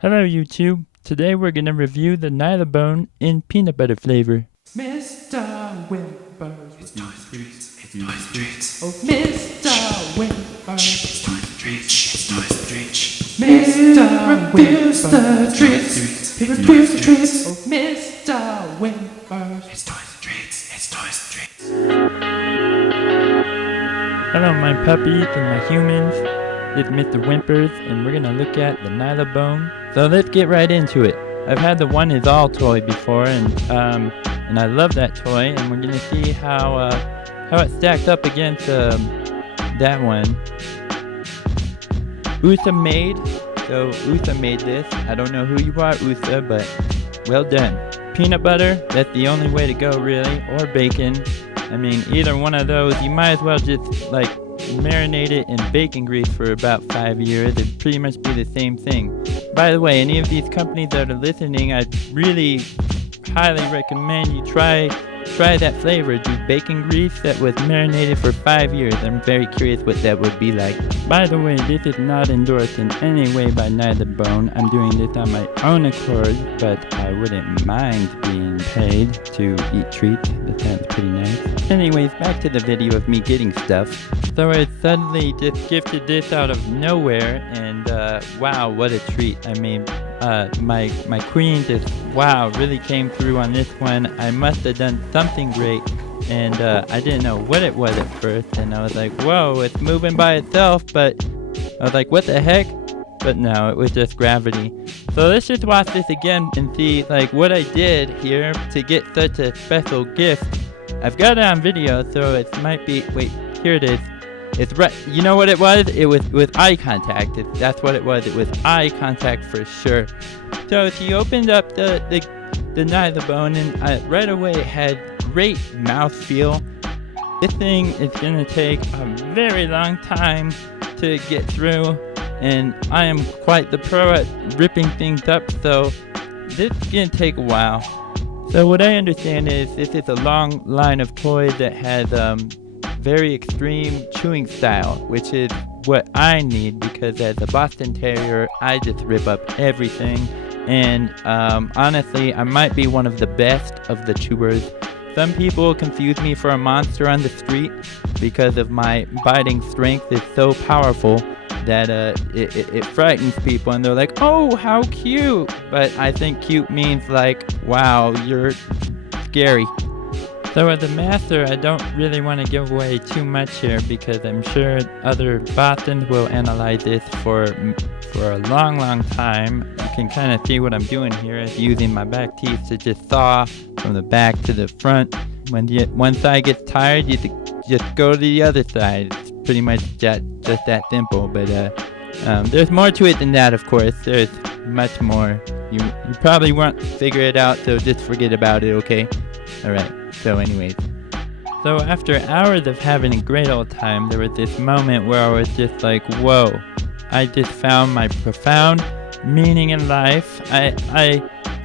Hello YouTube, today we're going to review the Nylabone in peanut butter flavor. Mr. Whimpers, It's toys and treats, it's toys and treats. oh Mr. Whimpers, It's toys and treats, it's toys and treats. Mr. Reviews the Whimpers, treats, he it's reviews the toys and treats, treats. oh Mr. Whimpers. It's toys and treats, it's toys and treats. Hello my puppies and my humans, it's Mr. Whimpers and we're going to look at the Nylabone. So let's get right into it. I've had the One Is All toy before and I love that toy, and we're going to see how it stacks up against that one. Usa made, so Usa made this. I don't know who you are, Usa, but well done. Peanut butter, that's the only way to go really, or bacon. I mean, either one of those, you might as well just like marinate it in bacon grease for about 5 years. It'd pretty much be the same thing. By the way, any of these companies that are listening, I'd really highly recommend you try that flavor. Do bacon grease that was marinated for 5 years. I'm very curious what that would be like. By the way, this is not endorsed in any way by Nylabone. I'm doing this on my own accord, but I wouldn't mind being paid to eat treats. That sounds pretty nice. Anyways, back to the video of me getting stuff. So I suddenly just gifted this out of nowhere, and wow, what a treat. I mean, my queen just, wow, really came through on this one. I must have done something great, and I didn't know what it was at first, and I was like, whoa, it's moving by itself, but I was like, what the heck? But no, it was just gravity. So let's just watch this again and see like what I did here to get such a special gift. I've got it on video, so it might be, wait, here it is. It's right. You know what it was? It was with eye contact. That's what it was. It was eye contact for sure. So she opened up the Nylabone, and right away it had great mouthfeel. This thing is gonna take a very long time to get through, and I am quite the pro at ripping things up, so this is gonna take a while. So what I understand is this is a long line of toys that has very extreme chewing style, which is what I need, because as a Boston Terrier, I just rip up everything. And honestly, I might be one of the best of the chewers. Some people confuse me for a monster on the street because of my biting strength is so powerful that it frightens people, and they're like, oh, how cute. But I think cute means like, wow, you're scary. So as a master, I don't really want to give away too much here, because I'm sure other Bostons will analyze this for a long time. You can kind of see what I'm doing here is using my back teeth to just saw from the back to the front. When one side gets tired, you just go to the other side. It's pretty much just that simple. But there's more to it than that, of course. There's much more. You probably won't figure it out, so just forget about it, okay? Alright, so anyways. So after hours of having a great old time, there was this moment where I was just like, whoa, I just found my profound meaning in life. I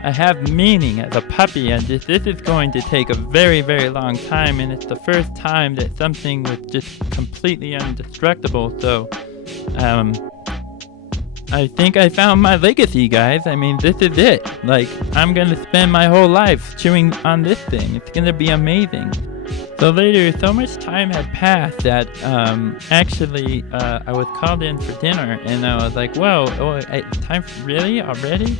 have meaning as a puppy, and this is going to take a very, very long time, and it's the first time that something was just completely indestructible. So, I think I found my legacy, guys. I mean, this is it. Like, I'm gonna spend my whole life chewing on this thing. It's gonna be amazing. So later, so much time had passed that actually I was called in for dinner, and I was like, whoa, time really already?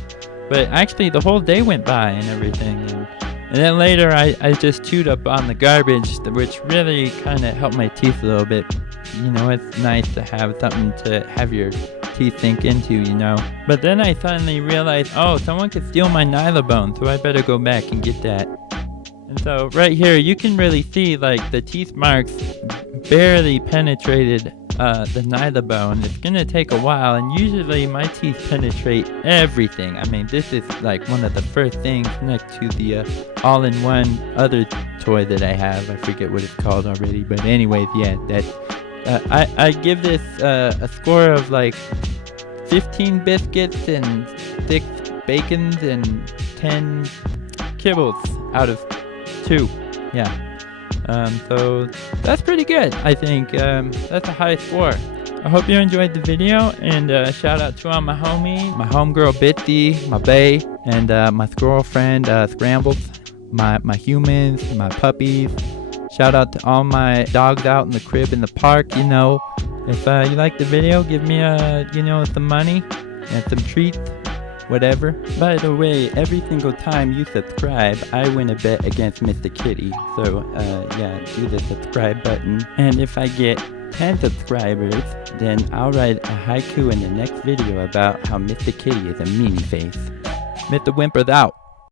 But actually the whole day went by and everything. And then later I just chewed up on the garbage, which really kind of helped my teeth a little bit. You know, it's nice to have something to have your teeth sink into, you know. But then I suddenly realized, oh, someone could steal my Nylabone, so I better go back and get that. And so right here, you can really see like the teeth marks barely penetrated the Nylabone. It's gonna take a while, and usually my teeth penetrate everything. I mean, this is like one of the first things next to the all-in-one other toy that I have. I forget what it's called already, but anyways, yeah, that I give this a score of like 15 biscuits and 6 bacons and 10 kibbles out of 2. Yeah. So that's pretty good, I think. That's a high score. I hope you enjoyed the video, and shout out to all my homies, my homegirl Bitsy, my bae, and my squirrel friend Scrambles, my humans, my puppies. Shout out to all my dogs out in the crib in the park. You know, if you like the video, give me some money and some treats, whatever. By the way, every single time you subscribe, I win a bet against Mr. Kitty. So yeah, do the subscribe button. And if I get 10 subscribers, then I'll write a haiku in the next video about how Mr. Kitty is a meanie face. Mr. Whimper's out.